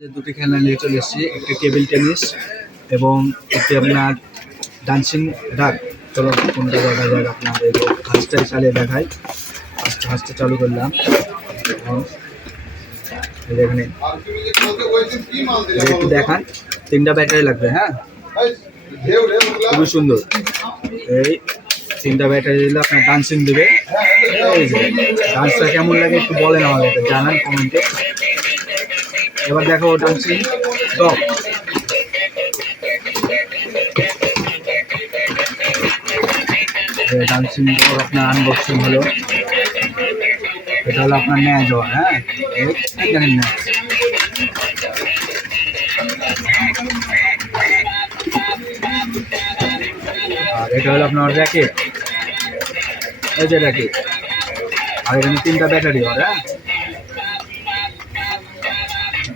দুটি খেলনা নিয়ে চলে এসেছি, একটি টেবিল টেনিস এবং একটি আপনার ডান্সিং ডাক। চলো কোনটা দেখা যাক, আপনাদের হাঁসটাই চালিয়ে দেখাই। হাঁসটা চালু করলাম এবং এখানে একটু দেখান, 3টা ব্যাটারি লাগবে। হ্যাঁ, খুবই সুন্দর। এই 3টা ব্যাটারি দিলে আপনার ডান্সিং দেবে। এই যে ডান্সটা কেমন লাগে একটু বলেন আমাদের, জানান কমেন্টে। এবার দেখো ডান্সিং ডগ। ডান্সিং ডগ আপনার আনবক্সিং হলো। এটা হলো আপনার ন্যায় জ্বর। হ্যাঁ, দেখেন না, আর এটা হলো আপনার র্যাকেট। এই যে র্যাকেট, আর এখানে 3টা ব্যাটারি হয়। হ্যাঁ,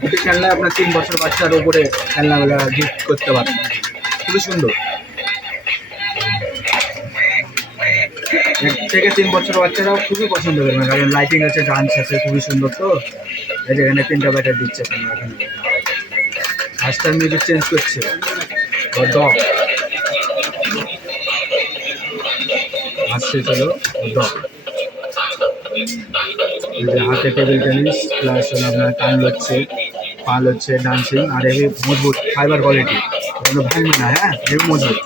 এটি খেলনায় আপনার 3 বছর বাচ্চার উপরে খেলনাগুলো গিফট করতে পারবেন। খুবই সুন্দর। 1 থেকে 3 বছর বাচ্চারাও খুবই পছন্দ করবে, কারণ লাইটিং আছে, ডান্স আছে, খুবই সুন্দর। তো এই যে এখানে 3টা ব্যাটারি দিচ্ছে। এখানে ফার্স্ট মিউজিক চেঞ্জ করছে। ডগ আসছে, চলো ডগ। হাতে টেবিল টেনিস প্লাস আপনার টান হচ্ছে, পাল হচ্ছে, ডান্সিং, আর হেভি মজবুত ফাইবার কোয়ালিটি, ভাঙবে না। হ্যাঁ, হেভি মজবুত।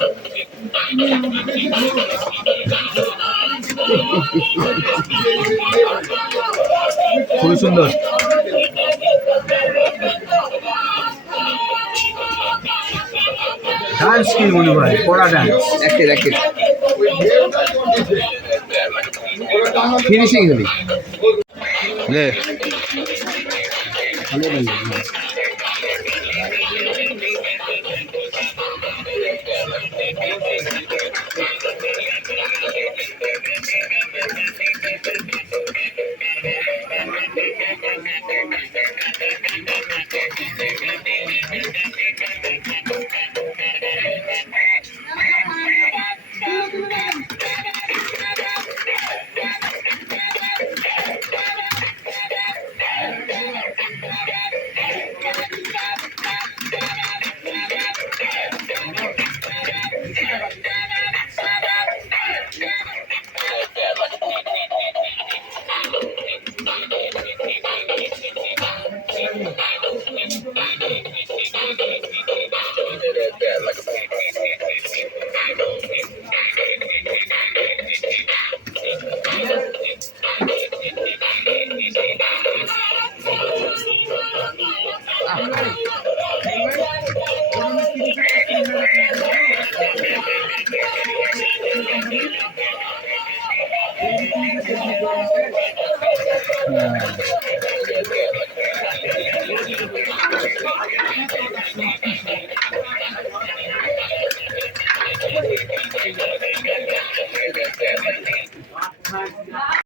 খুবই সুন্দর। ডান্স কি মনে হয়, পড়া ডান্স, র্যাকেট ফিনিশিং হলি